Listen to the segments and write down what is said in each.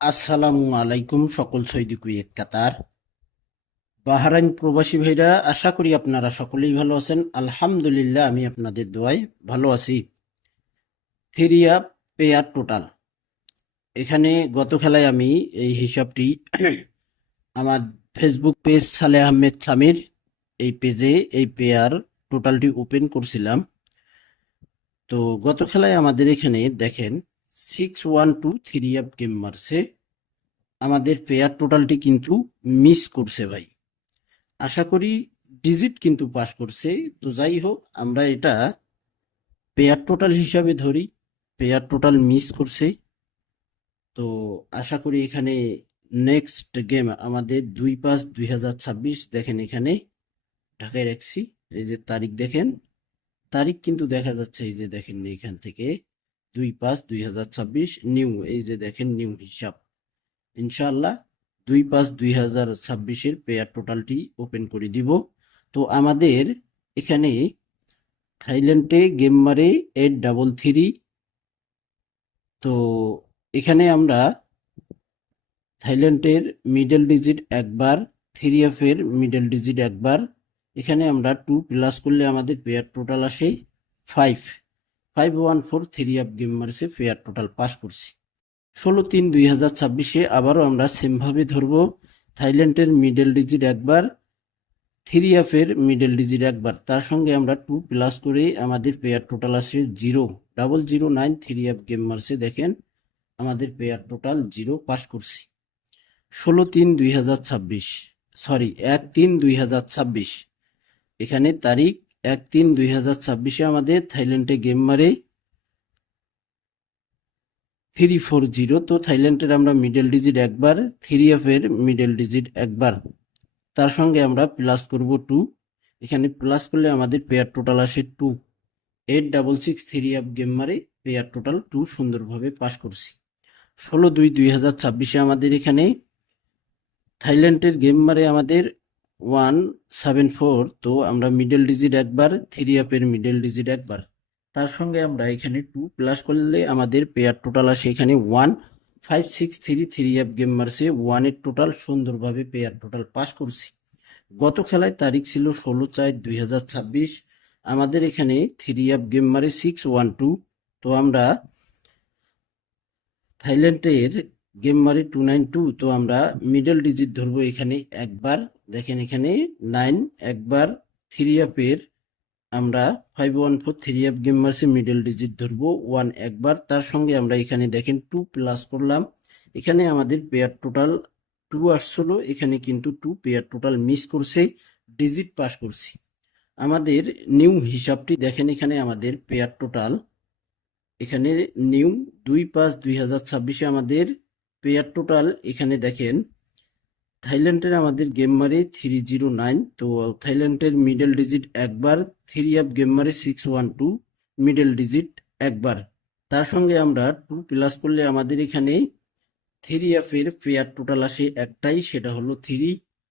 আসসালামু আলাইকুম সকল সৌদি কুয়েত কাতার বাহরাইন প্রবাসী ভাইরা, আশা করি আপনারা সকলেই ভালো আছেন। আলহামদুলিল্লাহ, আমি আপনাদের দোয়ায় ভালো আছি। থ্রিয়া পেয়ার টোটাল, এখানে গত খেলায় আমি এই হিসাবটি আমার ফেসবুক পেজ সালেহ আহমেদ সামির এই পেজে এই পেয়ার টোটালটি ওপেন করছিলাম। তো গত খেলায় আমাদের এখানে দেখেন 6-1-2 থ্রিয়া গেম মারছে। আমাদের পেয়ার টোটালটি কিন্তু মিস করছে ভাই। আশা করি ডিজিট কিন্তু পাস করছে। তো যাই হোক, আমরা এটা পেয়ার টোটাল হিসাবে ধরি। পেয়ার টোটাল মিস করছে। তো আশা করি এখানে নেক্সট গেম আমাদের 2/5/2026 দেখেন, এখানে ঢাকায় রাখছি। এই যে তারিখ দেখেন, তারিখ কিন্তু দেখা যাচ্ছে, এই যে দেখেন এখান থেকে 2/5/2026 নিউ, এই যে দেখেন নিউ হিসাব। ইনশাআল্লাহ 2/5/2026 পেয়ার টোটালটি ওপেন করে দিব। তো আমাদের এখানে থাইল্যান্ডে গেম মারে 833। তো এখানে আমরা থাইল্যান্ডের মিডল ডিজিট একবার, থ্রি এর মিডল ডিজিট একবার। এখানে আমরা 2 প্লাস করলে আমাদের পেয়ার টোটাল আসে 5 থ্রি এফ গেম মারছে, পেয়ার টোটাল পাস করছি। 16/3/2026 আবারও আমরা সেমভাবে ধরবো। থাইল্যান্ডের মিডল ডিজিট একবার, থ্রি এর মিডল ডিজিট একবার, তার সঙ্গে আমরা 2 প্লাস করে আমাদের পেয়ার টোটাল আসে 0 009 থ্রি এফ গেম মারছে। দেখেন আমাদের পেয়ার টোটাল 0 পাস করছি। 16/3/2026, সরি 1/3/2026, এখানে তারিখ 1/3/2026 আমাদের থাইল্যান্ডে গেম মারে 340। তো থাইল্যান্ডের আমরা মিডল ডিজিট একবার, থ্রি এর মিডল ডিজিট একবার, তার সঙ্গে আমরা প্লাস করব 2। এখানে প্লাস করলে আমাদের পেয়ার টোটাল আসে 2। 866 থ্রি এফ গেম মারে পেয়ার টোটাল 2 সুন্দরভাবে পাস করছি। 16/2/2026 আমাদের এখানে থাইল্যান্ডের গেম মারে আমাদের 174। তো আমরা মিডল ডিজিট একবার, থ্রি এর মিডল ডিজিট একবার, তার সঙ্গে আমরা এখানে 2 প্লাস করলে আমাদের পেয়ার টোটাল আসে এখানে 1 563 থ্রি এফ গেম মারছে 1 এর টোটাল সুন্দরভাবে পেয়ার টোটাল পাস করছি। গত খেলায় তারিখ ছিল 16/4/2026। আমাদের এখানে থ্রি এফ গেম মারে 612। তো আমরা থাইল্যান্ডের গেম মারি 292। তো আমরা মিডল ডিজিট ধরবো এখানে একবার। দেখেন এখানে 9 একবার, থ্রি এর আমরা 514 থ্রি এফ গেম মারছি, মিডল ডিজিট ধরবো 1 একবার, তার সঙ্গে আমরা এখানে দেখেন 2 প্লাস করলাম। এখানে আমাদের পেয়ার টোটাল 2 আসছিল, এখানে কিন্তু 2 পেয়ার টোটাল মিস করছে, ডিজিট পাস করছি। আমাদের নিউ হিসাবটি দেখেন, এখানে আমাদের পেয়ার টোটাল এখানে নিউ 2/5/2026 আমাদের পেয়ার টোটাল এখানে দেখেন থাইল্যান্ডের আমাদের গেম মারে 309। তো থাইল্যান্ডের মিডল ডিজিট একবার, থ্রি এফ গেম মারে 612 মিডল ডিজিট একবার, তার সঙ্গে আমরা 2 প্লাস করলে আমাদের এখানে থ্রি এফ এর পেয়ার টোটাল আসে একটাই, সেটা হলো 3।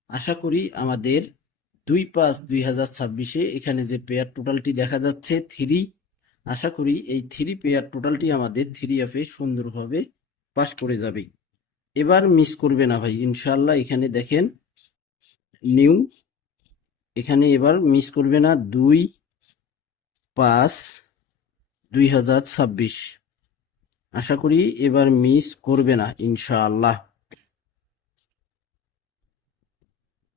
আশা করি আমাদের 2/5/2026 এখানে যে পেয়ার টোটালটি দেখা যাচ্ছে 3, আশা করি এই 3 পেয়ার টোটালটি আমাদের থ্রি এফ এ সুন্দরভাবে পাস করে যাবে। এবার মিস করবে না ভাই, ইনশাল্লাহ। এখানে দেখেন নিউ, এখানে এবার মিস করবে না। 2/5/2026, আশা করি এবার মিস করবে না ইনশাআল্লাহ।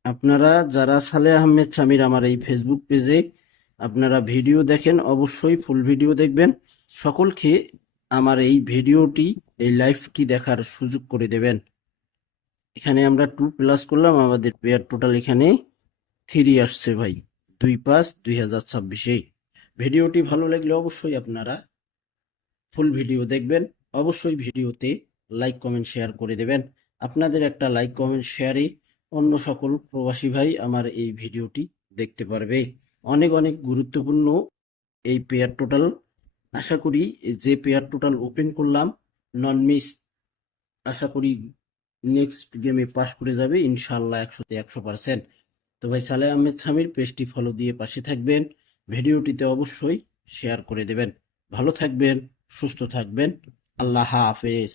আপনারা যারা সালেহ আহমেদ সামির আমার এই ফেসবুক পেজে আপনারা ভিডিও দেখেন, অবশ্যই ফুল ভিডিও দেখবেন। সকলকে আমার এই ভিডিওটি, এই লাইভটি দেখার সুযোগ করে দেবেন। এখানে আমরা 2 প্লাস করলাম, আমাদের পেয়ার টোটাল এখানে 3 আসছে ভাই 2/5/2026। ভিডিওটি ভালো লাগলে অবশ্যই আপনারা ফুল ভিডিও দেখবেন। অবশ্যই ভিডিওতে লাইক কমেন্ট শেয়ার করে দেবেন। আপনাদের একটা লাইক কমেন্ট শেয়ারে অন্য সকল প্রবাসী ভাই আমার এই ভিডিওটি দেখতে পারবে। অনেক অনেক গুরুত্বপূর্ণ এই পেয়ার টোটাল। আশা করি যে পেয়ার টোটাল ওপেন করলাম নন মিস, আশা করি নেক্সট গেমে পাস করে যাবে ইনশাল্লাহ 100তে 100%। তো ভাই সালেহ আহমেদ সামির পেজটি ফলো দিয়ে পাশে থাকবেন, ভিডিওটিতে অবশ্যই শেয়ার করে দেবেন। ভালো থাকবেন, সুস্থ থাকবেন, আল্লাহ হাফেজ।